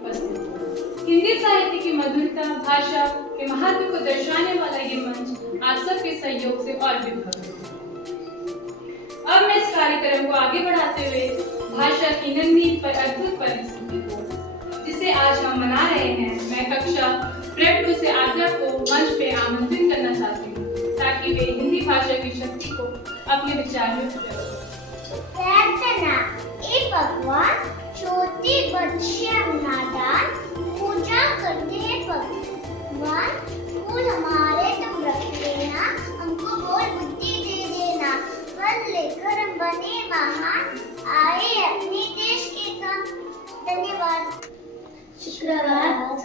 उपस्थित हो। हिंदी साहित्य की मधुरता, भाषा के महत्व को दर्शाने वाला ये मंच आप सबके सहयोग से और भी भव्य हो। अब मैं इस कार्यक्रम को आगे बढ़ाते हुए भाषा की नन्ही पर अद्भुत परिस्थिति को, जिसे आज हम मना रहे हैं, मैं कक्षा प्रेप 2 से आद्या को मंच पे आमंत्रित करना चाहती हूँ, ताकि वे हिंदी भाषा की शक्ति को अपने विचार में प्रार्थना। ए भगवान, छोटे बच्चे नादान पूजा करते हैं भगवान, फूल हमारे तुम रख लेना, हमको बोल बुद्धि दे देना, फल लेकर हम बने महान, आए अपने देश के काम। धन्यवाद। शुक्रवार।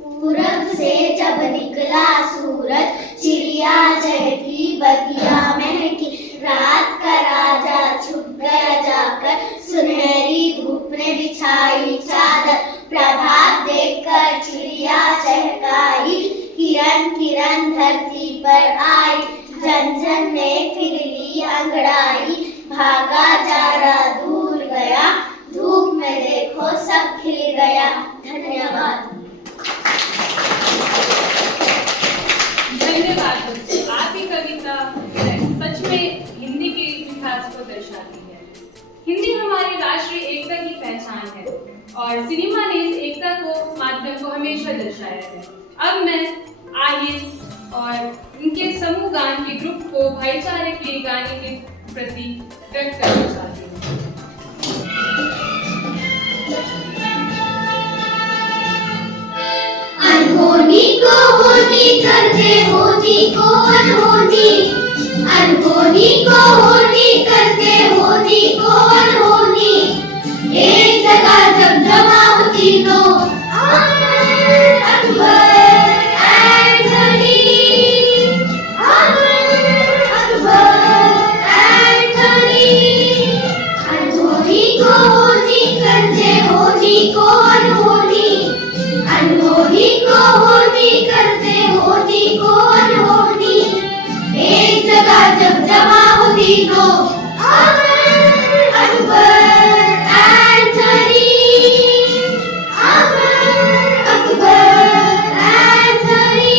पूरब से जब निकला सूरज, चिड़िया चहकी, बगिया महकी, रात का राजा छुप गया जाकर, सुनहरी धूप ने बिछाई चादर, प्रभात देखकर चिड़िया चहकाई, किरण किरण धरती पर आई, झन झन ने फिर ली अंगड़ाई, भागा जारा दूर गया, धूप में देखो सब खिल गया। धन्यवाद। धन्यवाद बच्चे, आपकी कविता सच में हिंदी के इतिहास को दर्शाती है। हिंदी हमारी राष्ट्रीय एकता की पहचान है और सिनेमा ने इस एकता को माध्यम को हमेशा दर्शाया है। अब मैं आहिर और इनके समूह गान के ग्रुप को भाईचारे के गाने के प्रति व्यक्त करना चाहती हूँ। अनहोनी को होनी करते, होनी को अनहोनी, अनहोनी को होनी करते, होनी को अनहोनी, एक जगह जब जमा हो तीनों, अमर अकबर एंथनी, अमर अकबर एंथनी, अनहोनी को होनी करते, होनी को अनहोनी, अनहोनी को होनी करते, होनी को अनहोनी, एक जगह जब जमा हो तीनों, अमर अकबर एंथनी, अमर अकबर एंथनी।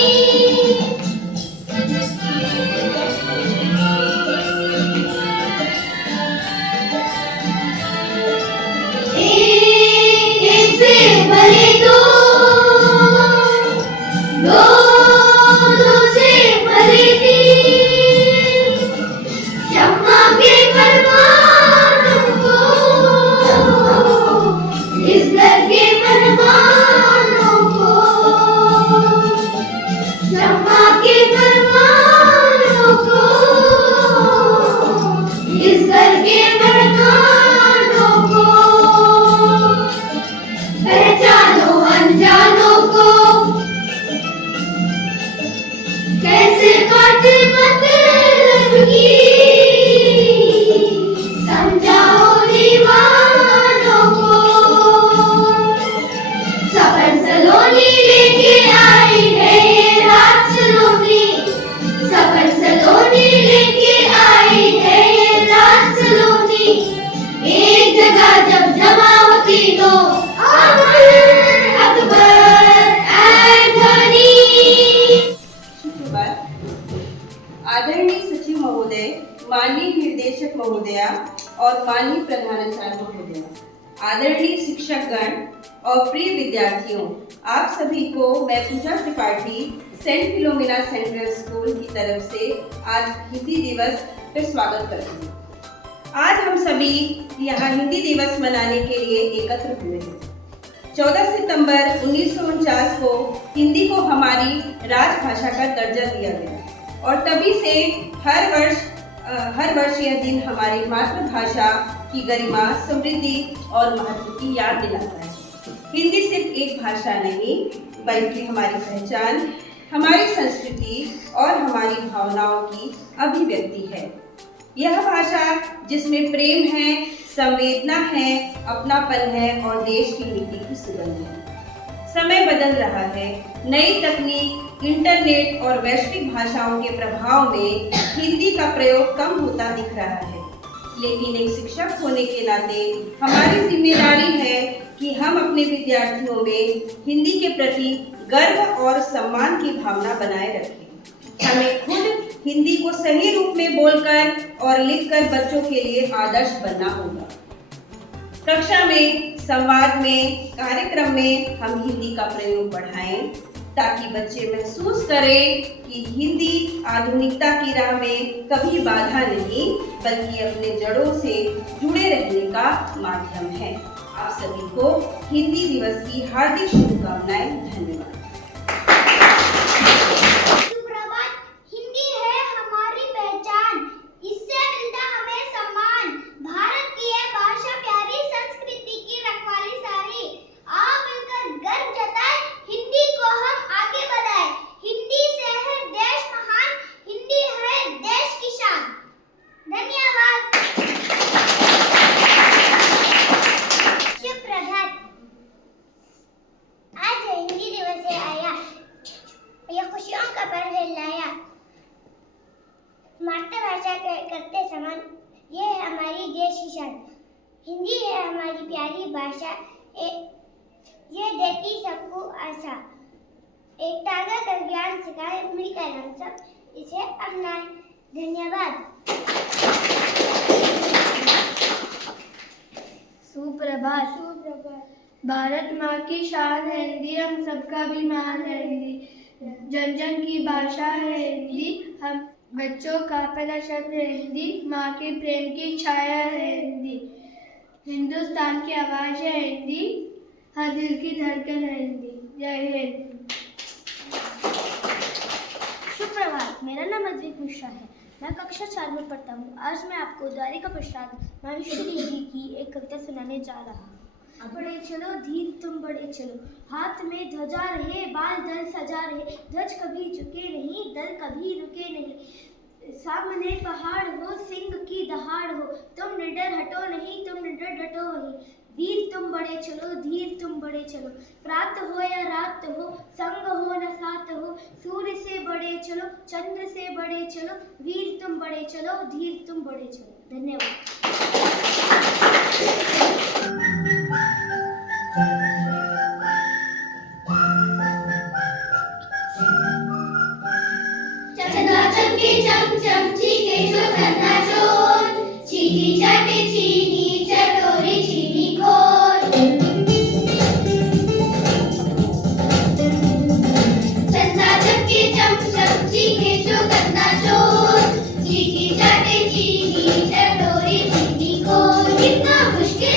एक से भले दो से भले तीन, शम्मा के परमाणु को, इस घर के परमाणु को, शम्मा के परमाणु को, इस घर के परमाणु को, पहचानो अनजानों को, कैसे काटे मतलब की, समझाओ दीवानों को, सफर सलोनी लेके आई है ये रात सलोनी, सफर सलोनी लेके आई है ये रात सलोनी, एक जगह जब जमा होती तो, अमर अकबर एंथनी। आदरणीय सचिव महोदय, माननीय निर्देशक महोदया और माननीय प्रधानाचार्य महोदया, आदरणीय शिक्षकगण और प्रिय विद्यार्थियों, आप सभी को मैं Pooja Tripathi Saint Philomena Central School की तरफ से आज हिंदी दिवस पर स्वागत करती हूँ। आज हम सभी यहाँ हिंदी दिवस मनाने के लिए एकत्र हुए हैं। 14 सितंबर 1949 को हिंदी को हमारी राजभाषा का दर्जा दिया गया और तभी से हर वर्ष यह दिन हमारी मातृभाषा की गरिमा, समृद्धि और महत्व की याद दिलाता है। हिंदी सिर्फ एक भाषा नहीं, बल्कि हमारी पहचान, हमारी संस्कृति और हमारी भावनाओं की अभिव्यक्ति है। यह भाषा जिसमें प्रेम है, संवेदना है, अपनापन है और देश की मिट्टी की सुगंध है। समय बदल रहा है, नई तकनीक, इंटरनेट और वैश्विक भाषाओं के प्रभाव में हिंदी का प्रयोग कम होता दिख रहा है। लेकिन एक शिक्षक होने के नाते हमारी जिम्मेदारी है कि हम अपने विद्यार्थियों में हिंदी के प्रति गर्व और सम्मान की भावना बनाए रखें। हमें खुद हिंदी को सही रूप में बोलकर और लिखकर बच्चों के लिए आदर्श बनना होगा। कक्षा में, संवाद में, कार्यक्रम में हम हिंदी का प्रयोग बढ़ाएं ताकि बच्चे महसूस करें कि हिंदी आधुनिकता की राह में कभी बाधा नहीं बल्कि अपने जड़ों से जुड़े रहने का माध्यम है। आप सभी को हिंदी दिवस की हार्दिक शुभकामनाएं। धन्यवाद। सुप्रभात। हिंदी है हमारी पहचान, इससे मिलता हमें सम्मान। भारत की है भाषा प्यारी, संस्कृति की रखवाली सारी। आओ मिलकर गर्व जताए, हिंदी को हम आगे बढ़ाए। हिंदी से है देश महान, हिंदी है देश की शान। धन्यवाद। शुभ प्रभात। आज हिंदी दिवस है आया, यह खुशियों का पर्व है लाया। मातृभाषा करते समान, ये है हमारी देश की शान। हिंदी है हमारी प्यारी भाषा, ये देती सबको आशा। एकता का ज्ञान सिखाए, मिलकर हम सब इसे अपनाएं। धन्यवाद। सुप्रभात। भारत माँ की शान है हिंदी, हम सबका भी मान है हिंदी। जन जन की भाषा है हिंदी, हम बच्चों का पहला शब्द है हिंदी। माँ के प्रेम की छाया है हिंदी, हिंदुस्तान की आवाज़ है हिंदी, हर दिल की धड़कन है हिंदी। जय हिंद। सुप्रभात। मेरा नाम अद्वित मिश्रा है, मैं कक्षा 4 में पढ़ता हूँ। आज मैं आपको द्वारिका प्रसाद माहेश्वरी जी की एक कविता सुनाने जा रहा हूँ। बड़े चलो धीर तुम बड़े चलो, हाथ में ध्वजा रहे, बाल दल सजा रहे। ध्वज कभी झुके नहीं, दल कभी रुके नहीं। सामने पहाड़ हो, सिंह की दहाड़ हो, तुम निडर हटो नहीं, तुम निडर डटो वही। वीर तुम बड़े चलो, धीर तुम बड़े चलो, प्रात हो या रात हो, संग हो न साथ हो। सूर्य से बड़े चलो, चंद्र से बड़े चलो, वीर तुम बड़े चलो, धीर तुम बड़े चलो। धन्यवाद। चमके चम चम चीके जो करना चोर, चीनी चाटे चीनी चटोरी चीनी खोर। चंदा चमके चम चम चीके जो करना चोर, चीनी चाटे चीनी चटोरी चीनी खोर। कितना मुश्किल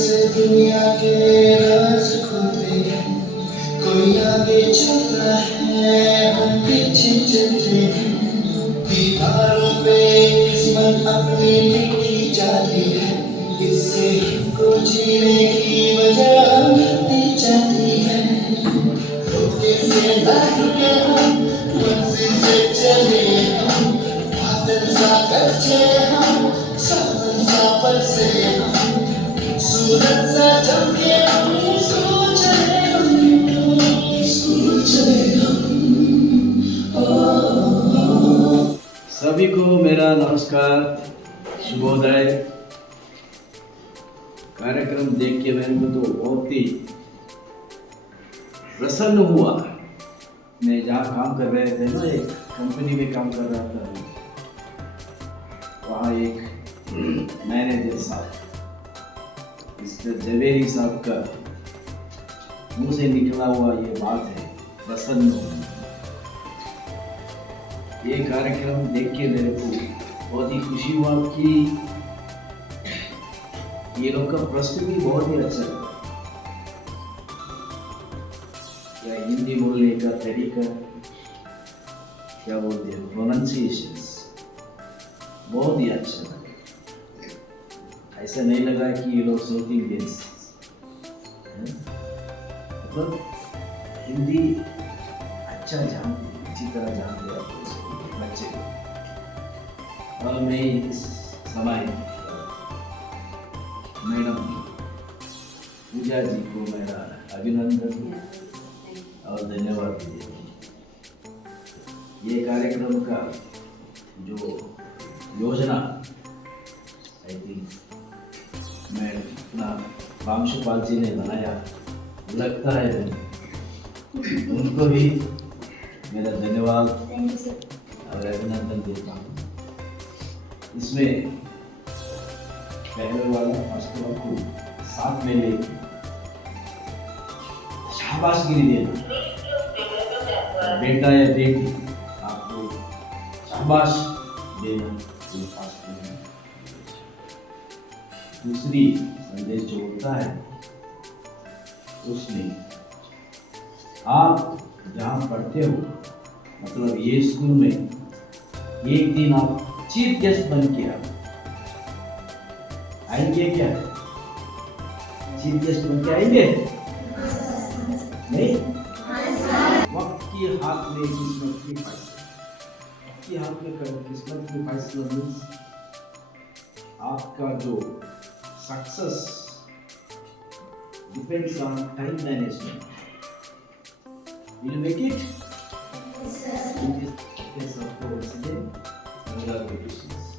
से दुनिया के राज खुलते हैं, कोई आगे चलता है हम पीछे चलते हैं, दीवारों पे किस्मत अपनी लिखी जाती है, इससे हमको जीने की वजह मिलती जाती है, धोखे से ना रुके हम, मंजिल से चले हम, बादल सा गरजे हम, सावन सा बरसे हम, सूरज सा चमके हम, स्कूल चले हम, सभी को मेरा नमस्कार, शुभोदय। कार्यक्रम देख के मेरे को तो बहुत ही प्रसन्न हुआ। मैं जहाँ काम कर रहे थे ना, एक कंपनी में काम कर रहा था, वहाँ एक मैनेजर साहब, मिस्टर जवेरी साहब का मुंह से निकला हुआ ये बात है, प्रसन्न हूँ। ये कार्यक्रम देख के मेरे को बहुत ही खुशी हुआ कि ये लोग का प्रश्न भी बहुत ही अच्छा लगा। या हिंदी बोलने का तरीका, क्या बोलते हैं, प्रोनाउंसिएशंस बहुत ही अच्छा लगा। ऐसा नहीं लगा कि ये लोग साउथ इंडियंस, मतलब हिंदी अच्छा जानते, अच्छी तरह जानते हैं बच्चे को। और मैं इस समय मैडम पूजा जी को मेरा अभिनंदन और धन्यवाद देता हूँ। ये कार्यक्रम का जो योजना आई थिंक मैं अपना रामशुपाल जी ने बनाया, लगता है उनको भी मेरा धन्यवाद और अभिनंदन देता हूँ। इसमें पहले वाला फर्स्ट को साथ में लेके शाबाशगिरी देना, बेटा या बेटी आपको शाबाश देना, ये फर्स्ट में। दूसरी संदेश जो होता है उसमें आप जहाँ पढ़ते हो, मतलब ये स्कूल में एक दिन आप चीफ गेस्ट बन के आएंगे क्या? चीफ गेस्ट बन के आएंगे? नहीं? वक्त की हाथ में किस्मत की फैसला, वक्त की हाथ में किस्मत की फैसला मीन्स आपका जो success depends on time management. Will you make it? Yes, sir. In this case, of course, then, congratulations.